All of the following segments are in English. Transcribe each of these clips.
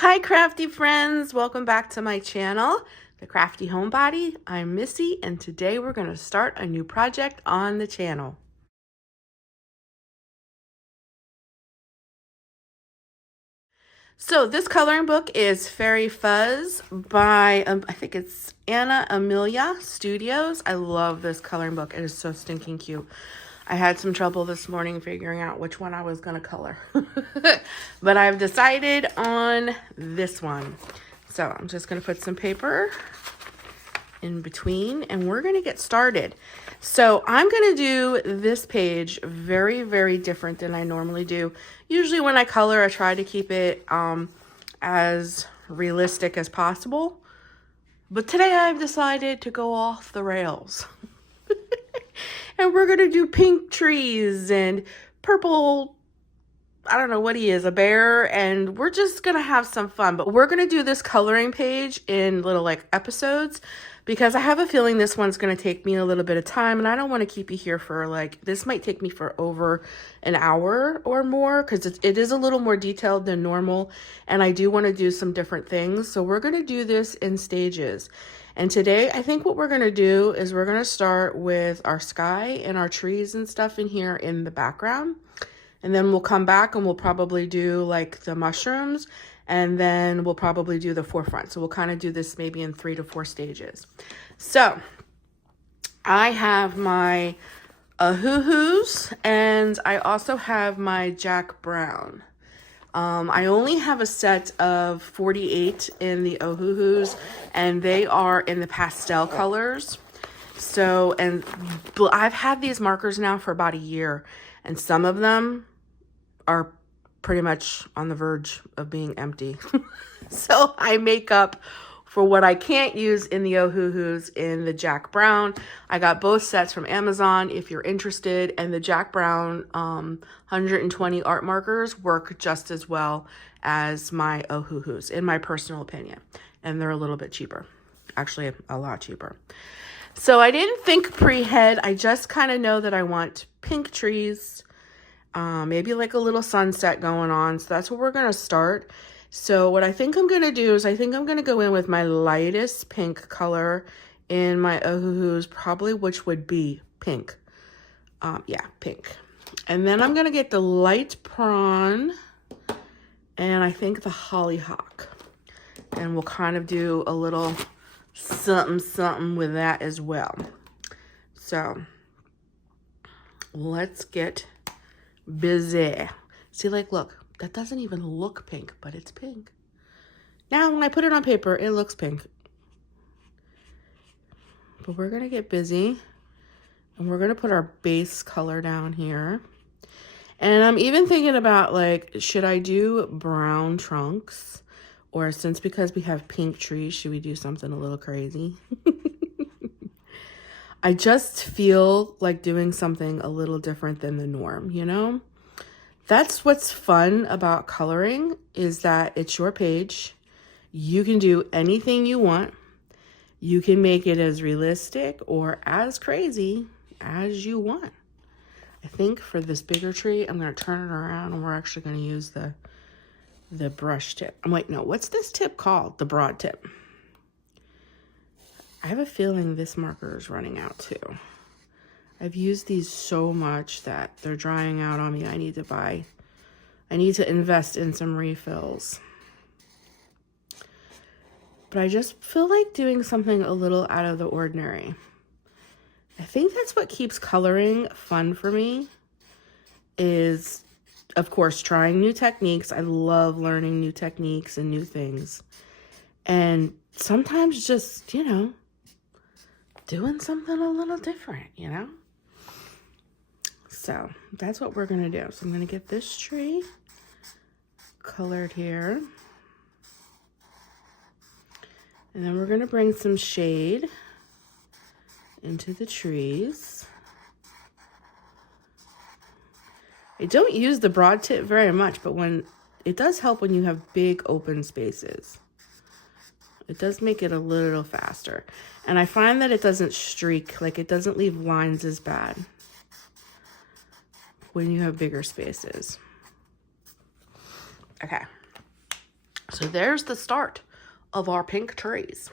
Hi crafty friends, welcome back to my channel, the Crafty Homebody. I'm Missy and today we're going to start a new project on the channel. So this coloring book is Fairy Fuzz by, I think it's Anna Amelia Studios. I love this coloring book. It is so stinking cute. I had some trouble this morning figuring out which one I was going to color. But I've decided on this one. So I'm just going to put some paper in between and we're going to get started. So I'm going to do this page very, very different than I normally do. Usually when I color, I try to keep it as realistic as possible. But today I've decided to go off the rails. And we're going to do pink trees and purple, I don't know what he is, a bear, and we're just going to have some fun. But we're going to do this coloring page in little like episodes because I have a feeling this one's going to take me a little bit of time and I don't want to keep you here for like, this might take me for over an hour or more because it is a little more detailed than normal and I do want to do some different things. So we're going to do this in stages. And today, I think what we're going to do is we're going to start with our sky and our trees and stuff in here in the background. And then we'll come back and we'll probably do like the mushrooms and then we'll probably do the forefront. So we'll kind of do this maybe in 3 to 4 stages. So I have my Ohuhus and I also have my Jack Brown. I only have a set of 48 in the Ohuhus and they are in the pastel colors. So, and I've had these markers now for about a year and some of them are pretty much on the verge of being empty. So I make up for what I can't use in the Ohuhus in the Jack Brown. I got both sets from Amazon if you're interested. And the Jack Brown 120 art markers work just as well as my Ohuhus, in my personal opinion. And they're a little bit cheaper. Actually, a lot cheaper. So I didn't think pre-head. I just kind of know that I want pink trees. Maybe like a little sunset going on. So that's where we're going to start. So what I think I'm going to do is I think I'm going to go in with my lightest pink color in my Ohuhus, probably which would be pink. Yeah, pink. And then I'm going to get the light prawn and I think the hollyhock. And we'll kind of do a little something with that as well. So let's get busy. See, like, look, that doesn't even look pink, but it's pink. Now, when I put it on paper, it looks pink. But we're going to get busy. And we're going to put our base color down here. And I'm even thinking about, like, should I do brown trunks? Or because we have pink trees, should we do something a little crazy? I just feel like doing something a little different than the norm, you know? That's what's fun about coloring is that it's your page. You can do anything you want. You can make it as realistic or as crazy as you want. I think for this bigger tree, I'm going to turn it around and we're actually going to use the brush tip. I'm like, no, what's this tip called? The broad tip. I have a feeling this marker is running out too. I've used these so much that they're drying out on me. I need to invest in some refills. But I just feel like doing something a little out of the ordinary. I think that's what keeps coloring fun for me is, of course, trying new techniques. I love learning new techniques and new things. And sometimes just, you know, doing something a little different, you know? So that's what we're going to do. So I'm going to get this tree colored here. And then we're going to bring some shade into the trees. I don't use the broad tip very much, but when it does help when you have big open spaces. It does make it a little faster. And I find that it doesn't streak, like it doesn't leave lines as bad when you have bigger spaces. Okay. So there's the start of our pink trees.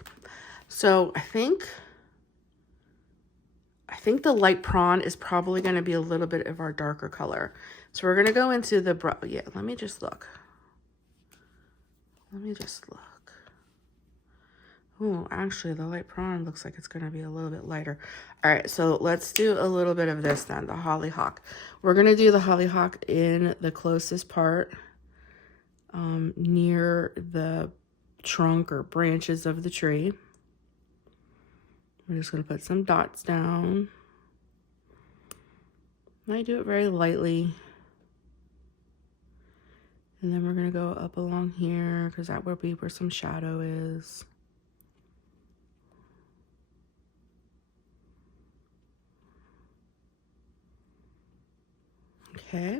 So I think the light prawn is probably going to be a little bit of our darker color. So we're going to go into the yeah, let me just look. Oh, actually the light prawn looks like it's going to be a little bit lighter. All right, so let's do a little bit of this then, the hollyhock. We're going to do the hollyhock in the closest part near the trunk or branches of the tree. We're just going to put some dots down. I do it very lightly. And then we're going to go up along here because that will be where some shadow is. Okay.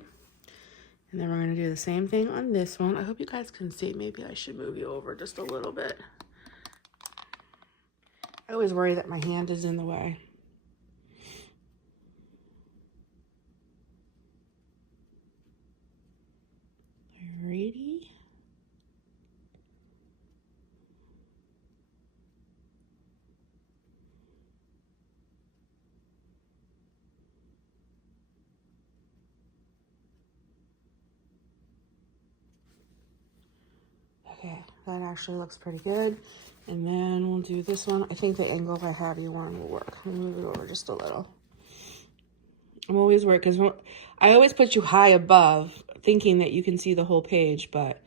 And then we're going to do the same thing on this one. I hope you guys can see. Maybe I should move you over just a little bit. I always worry that my hand is in the way. Alrighty. Okay, that actually looks pretty good. And then we'll do this one. I think the angle I have you on will work. I'll move it over just a little. I'm always worried because I always put you high above thinking that you can see the whole page, but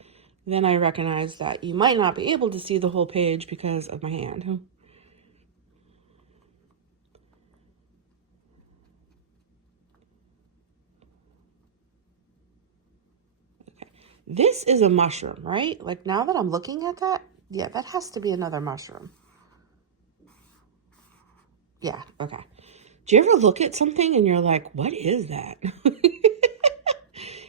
then I recognize that you might not be able to see the whole page because of my hand. Okay. This is a mushroom, right? Like now that I'm looking at that, yeah, that has to be another mushroom. Yeah, okay. Do you ever look at something and you're like, what is that?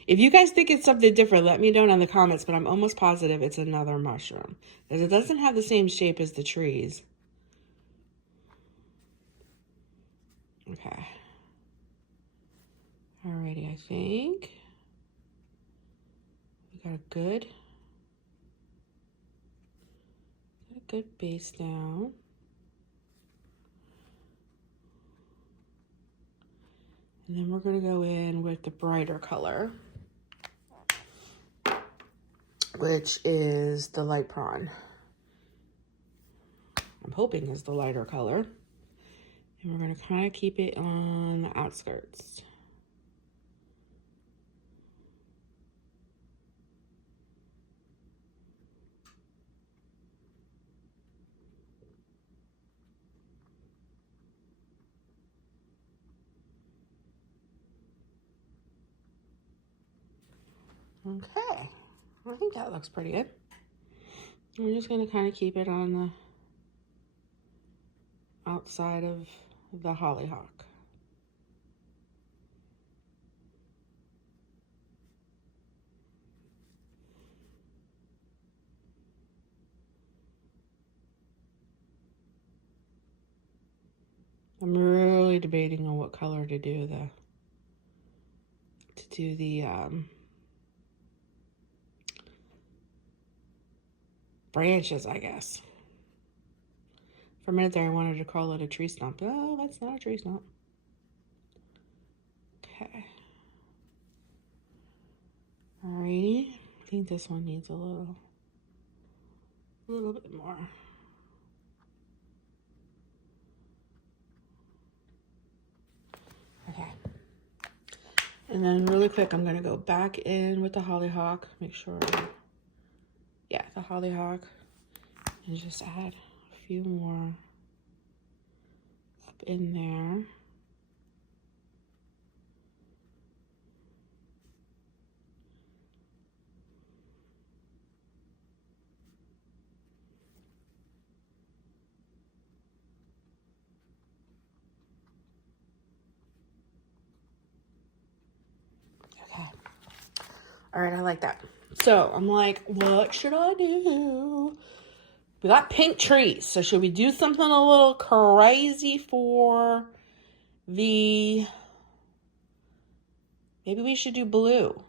If you guys think it's something different, let me know in the comments, but I'm almost positive it's another mushroom because it doesn't have the same shape as the trees. Okay. Alrighty, I think we got a good base down. And then we're going to go in with the brighter color, which is the light prawn. I'm hoping is the lighter color. And we're going to kind of keep it on the outskirts. Okay, I think that looks pretty good. We're just going to kind of keep it on the outside of the hollyhock. I'm really debating on what color to do the branches, I guess. For a minute there, I wanted to call it a tree stump. Oh, that's not a tree stump. Okay. Alrighty. I think this one needs a little bit more. Okay. And then really quick, I'm going to go back in with the hollyhock. Make sure, yeah, the hollyhock. And just add a few more up in there. Okay. All right, I like that. So I'm like, what should I do? We got pink trees, so should we do something a little crazy for maybe we should do blue.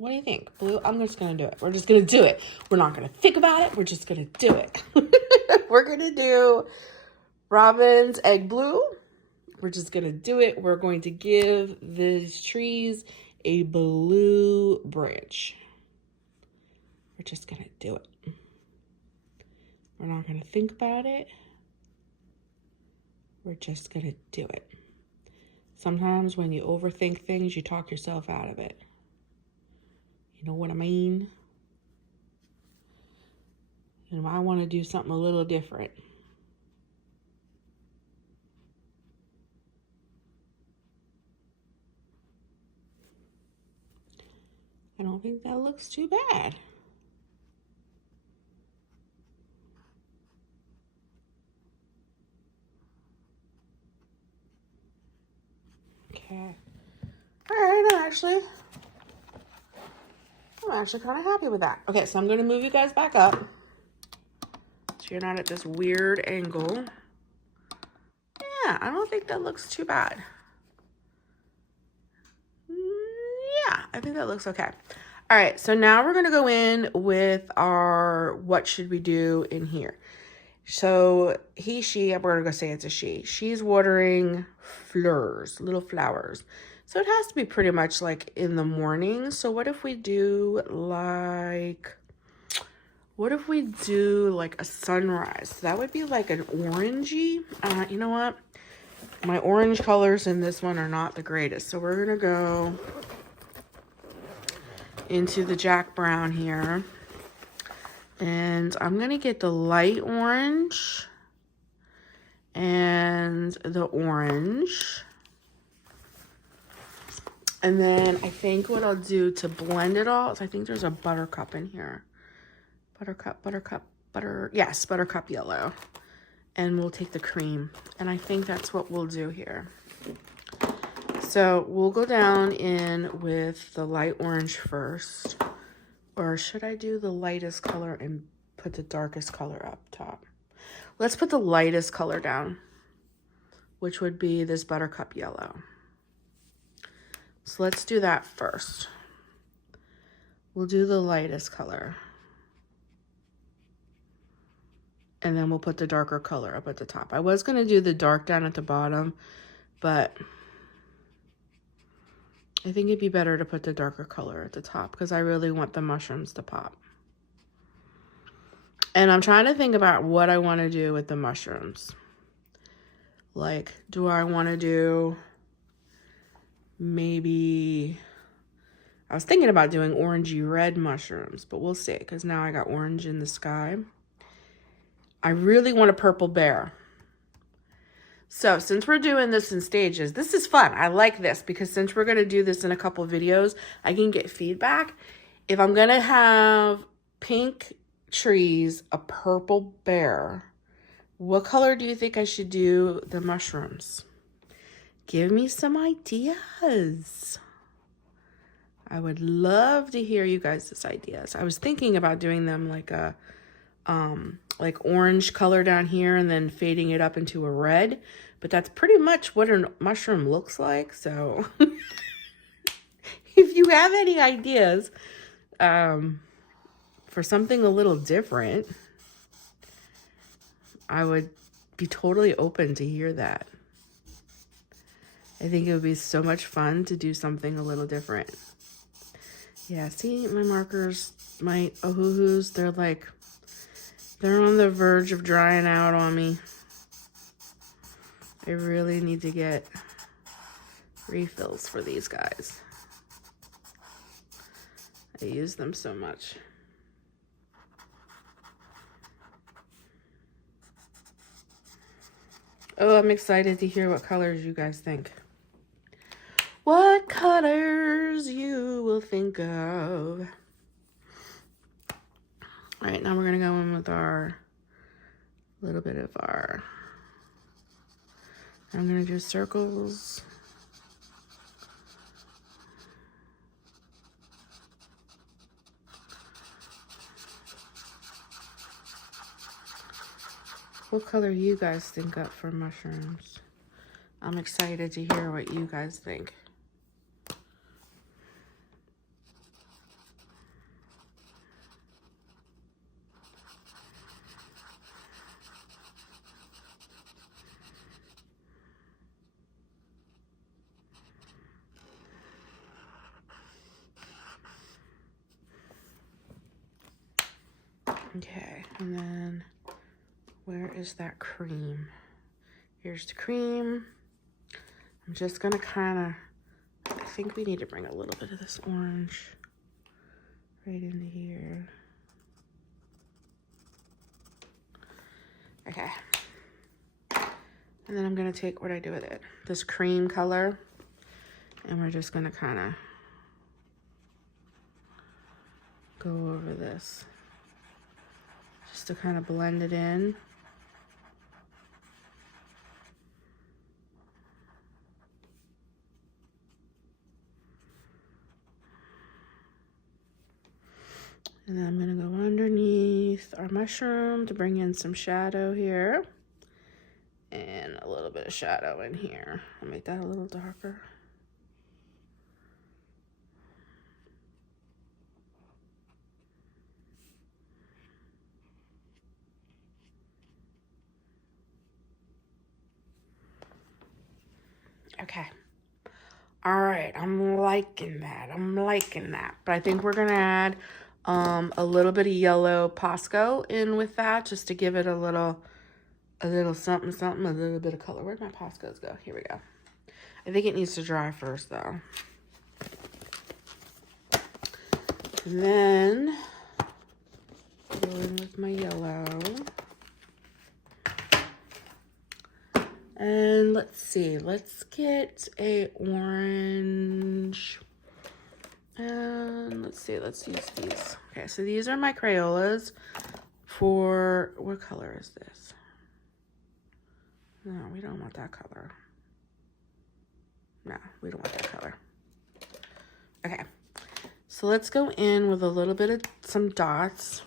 What do you think? Blue? I'm just going to do it. We're just going to do it. We're not going to think about it. We're just going to do it. We're going to do Robin's egg blue. We're just going to do it. We're going to give these trees a blue branch. We're just going to do it. We're not going to think about it. We're just going to do it. Sometimes when you overthink things, you talk yourself out of it. You know what I mean? You know, I want to do something a little different. I don't think that looks too bad. Okay. All right, I'm actually kind of happy with that. Okay, so I'm going to move you guys back up so you're not at this weird angle. Yeah, I don't think that looks too bad. Yeah, I think that looks okay. All right, so now we're going to go in with our what should we do in here. So he, she, we're going to go say it's a she. She's watering flowers, little flowers. So it has to be pretty much like in the morning. So what if we do like a sunrise? So that would be like an orangey. You know what? My orange colors in this one are not the greatest. So we're going to go into the Jack Brown here. And I'm going to get the light orange and the orange. And then I think what I'll do to blend it all is I think there's a buttercup in here. Yes, buttercup yellow. And we'll take the cream. And I think that's what we'll do here. So we'll go down in with the light orange first. Or should I do the lightest color and put the darkest color up top? Let's put the lightest color down, which would be this buttercup yellow. So let's do that first. We'll do the lightest color. And then we'll put the darker color up at the top. I was going to do the dark down at the bottom, but I think it'd be better to put the darker color at the top because I really want the mushrooms to pop. And I'm trying to think about what I want to do with the mushrooms. Like, do I want to do maybe... I was thinking about doing orangey red mushrooms, but we'll see because now I got orange in the sky. I really want a purple bear. So since we're doing this in stages, this is fun. I like this because since we're going to do this in a couple videos, I can get feedback. If I'm going to have pink trees, a purple bear, what color do you think I should do the mushrooms? Give me some ideas. I would love to hear you guys' ideas. I was thinking about doing them like a like orange color down here and then fading it up into a red, but that's pretty much what a mushroom looks like. So if you have any ideas for something a little different, I would be totally open to hear that. I think it would be so much fun to do something a little different. Yeah, see my markers, my ohuhus, they're on the verge of drying out on me. I really need to get refills for these guys. I use them so much. Oh, I'm excited to hear what colors you guys think. What colors you will think of. All right, now we're going to go in with our little bit of our, I'm going to do circles. What color you guys think up for mushrooms? I'm excited to hear what you guys think. Okay, and then where is that cream? Here's the cream. I'm just gonna kind of, I think we need to bring a little bit of this orange right into here. Okay. And then I'm gonna take what I do with it, this cream color, and we're just gonna kind of go over this just to kind of blend it in. And then I'm gonna go underneath our mushroom to bring in some shadow here. And a little bit of shadow in here. I'll make that a little darker. Okay. All right, I'm liking that. I'm liking that. But I think we're gonna add a little bit of yellow Posco in with that, just to give it a little something, something, a little bit of color. Where'd my Poscos go? Here we go. I think it needs to dry first, though. And then go in with my yellow. And let's see, let's get a orange. And let's see, let's use these. Okay, so these are my Crayolas for, what color is this? No, we don't want that color. No, we don't want that color. Okay, so let's go in with a little bit of some dots.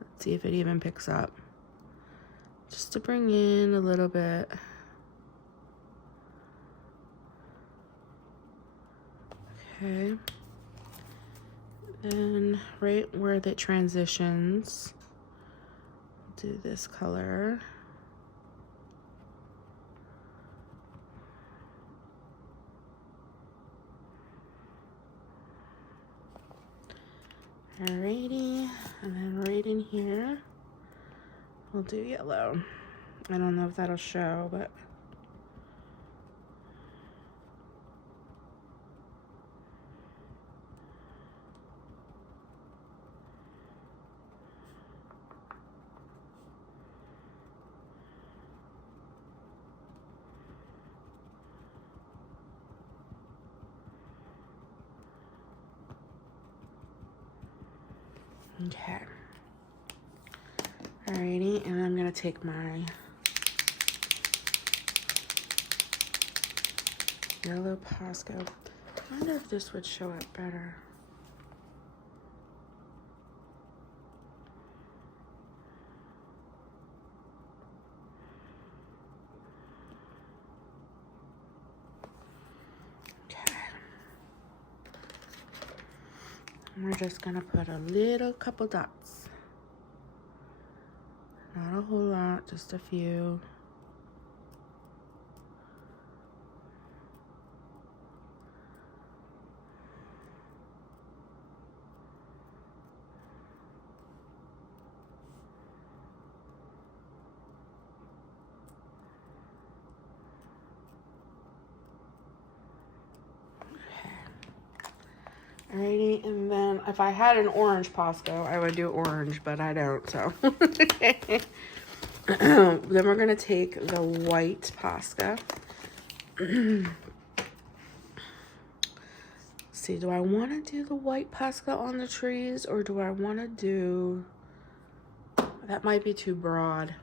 Let's see if it even picks up. Just to bring in a little bit. Okay. And right where that transitions, do this color. Alrighty, and then right in here, we'll do yellow. I don't know if that'll show, but okay. Alrighty, and I'm gonna take my yellow Posco. I wonder if this would show up better. Okay. And we're just gonna put a little couple dots. Not a whole lot, just a few. Alrighty, and then if I had an orange Posco, I would do orange, but I don't, so. Then we're gonna take the white Posca. See, do I want to do the white Posca on the trees, or do I want to do, that might be too broad.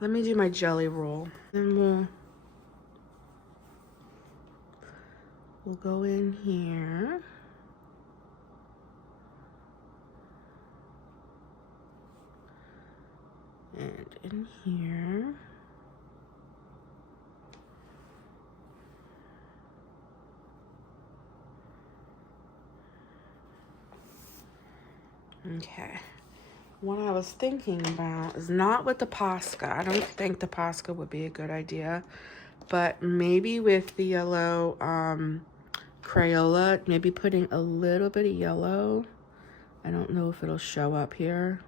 Let me do my jelly roll. Then we'll go in here. And in here. Okay. What I was thinking about is not with the Posca. I don't think the Posca would be a good idea, but maybe with the yellow Crayola, maybe putting a little bit of yellow. I don't know if it'll show up here.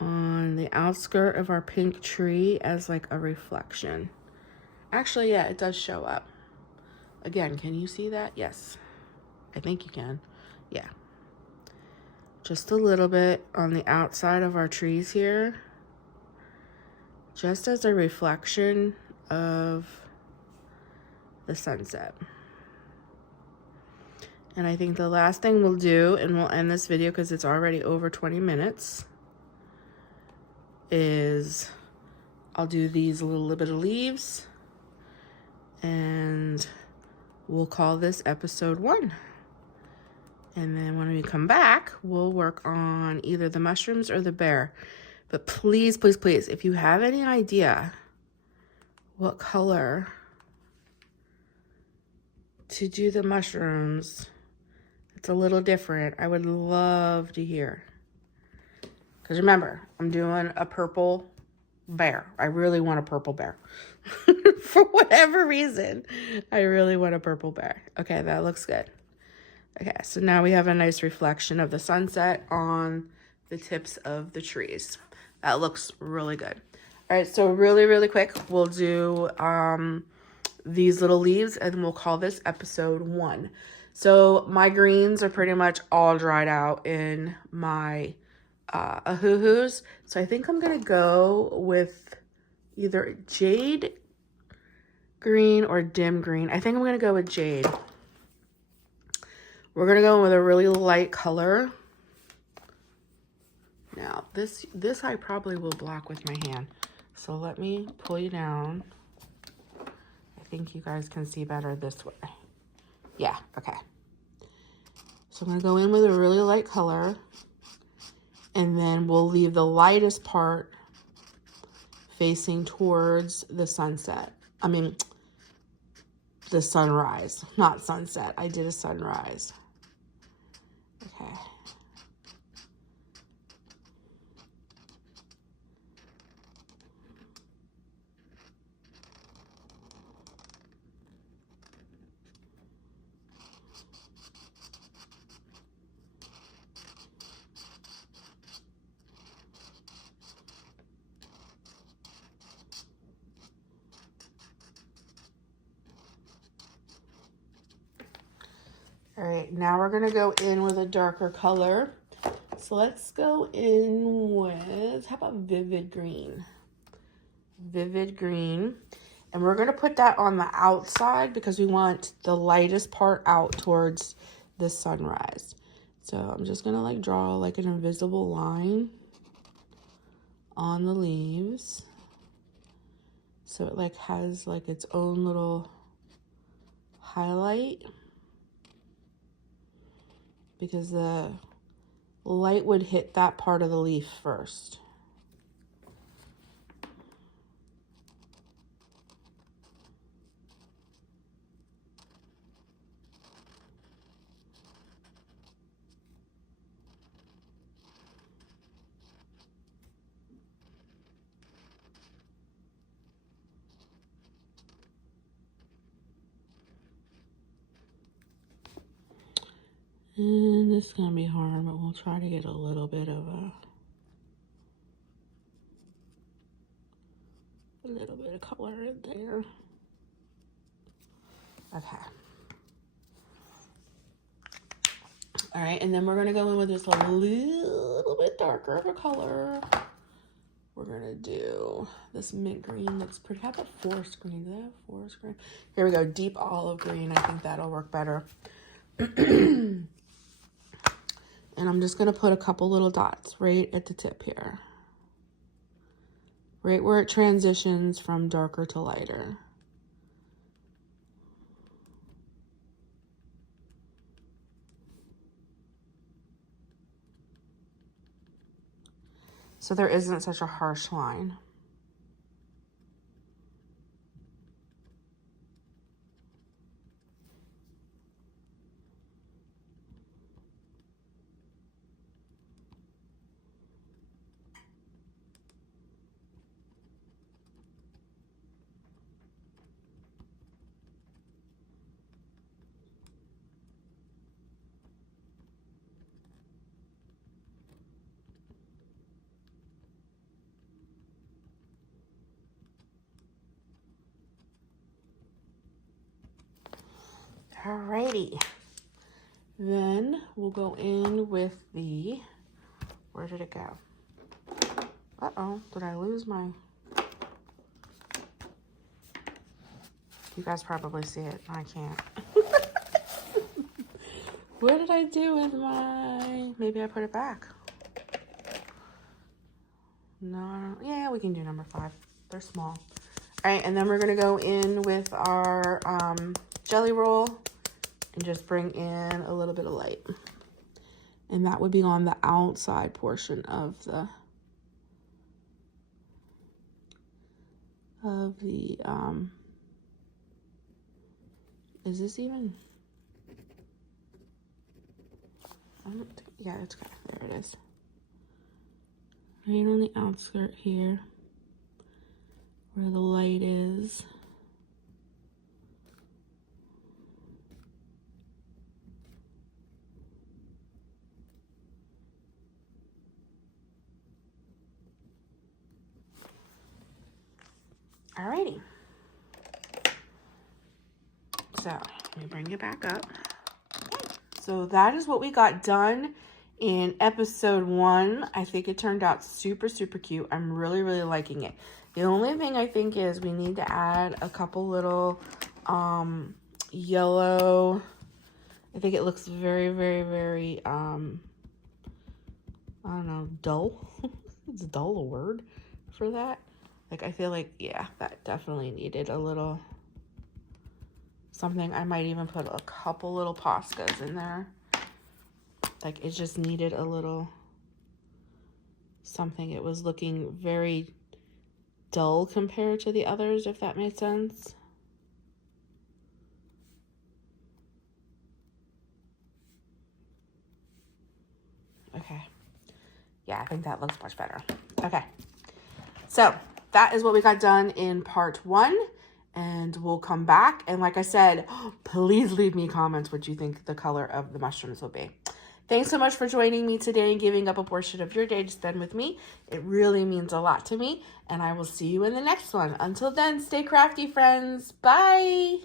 On the outskirt of our pink tree as like a reflection. Actually, yeah, it does show up. Again, can you see that? Yes. I think you can. Yeah. Just a little bit on the outside of our trees here. Just as a reflection of the sunset. And I think the last thing we'll do, and we'll end this video because it's already over 20 minutes, is I'll do these little bit of leaves and we'll call this episode 1. And then when we come back, we'll work on either the mushrooms or the bear. But please, please, please, if you have any idea what color to do the mushrooms, it's a little different, I would love to hear. Because remember, I'm doing a purple bear. I really want a purple bear. For whatever reason, I really want a purple bear. Okay, that looks good. Okay, so now we have a nice reflection of the sunset on the tips of the trees. That looks really good. All right, so really, really quick, we'll do these little leaves and we'll call this episode 1. So my greens are pretty much all dried out in my ahuhus. So I think I'm going to go with either jade green or dim green. I think I'm going to go with jade. We're going to go with a really light color. Now, this I probably will block with my hand. So let me pull you down. I think you guys can see better this way. Yeah, okay. So I'm going to go in with a really light color. And then we'll leave the lightest part facing towards the sunset. I mean, the sunrise, not sunset. I did a sunrise. Okay. All right, now we're gonna go in with a darker color. So let's go in with, how about vivid green? Vivid green. And we're gonna put that on the outside because we want the lightest part out towards the sunrise. So I'm just gonna like draw like an invisible line on the leaves. So it like has like its own little highlight. Because the light would hit that part of the leaf first. And this is going to be hard, but we'll try to get a little bit of color in there. Okay. All right, and then we're going to go in with just a little bit darker of a color. We're going to do this mint green. Looks pretty. How about forest green? Do they have forest green? Here we go. Deep olive green. I think that'll work better. And I'm just going to put a couple little dots right at the tip here. Right where it transitions from darker to lighter. So there isn't such a harsh line. Alrighty. Then we'll go in with the, where did it go? Uh-oh, did I lose my, you guys probably see it, I can't. What did I do with my, maybe I put it back. No, yeah, we can do number 5. They're small. All right, and then we're gonna go in with our jelly roll and just bring in a little bit of light. And that would be on the outside portion of the is this even? I don't think, yeah, it's good. There it is. Right on the outskirt here, where the light is. Alrighty. So let me bring it back up. So that is what we got done in episode 1. I think it turned out super, super cute. I'm really, really liking it. The only thing I think is we need to add a couple little yellow. I think it looks very, very, very, I don't know, dull. Is dull a word for that? Like, I feel like, yeah, that definitely needed a little something. I might even put a couple little Poscas in there. Like, it just needed a little something. It was looking very dull compared to the others, if that made sense. Okay. Yeah, I think that looks much better. Okay. So that is what we got done in part 1. And we'll come back. And like I said, please leave me comments what you think the color of the mushrooms will be. Thanks so much for joining me today and giving up a portion of your day to spend with me. It really means a lot to me. And I will see you in the next one. Until then, stay crafty, friends. Bye.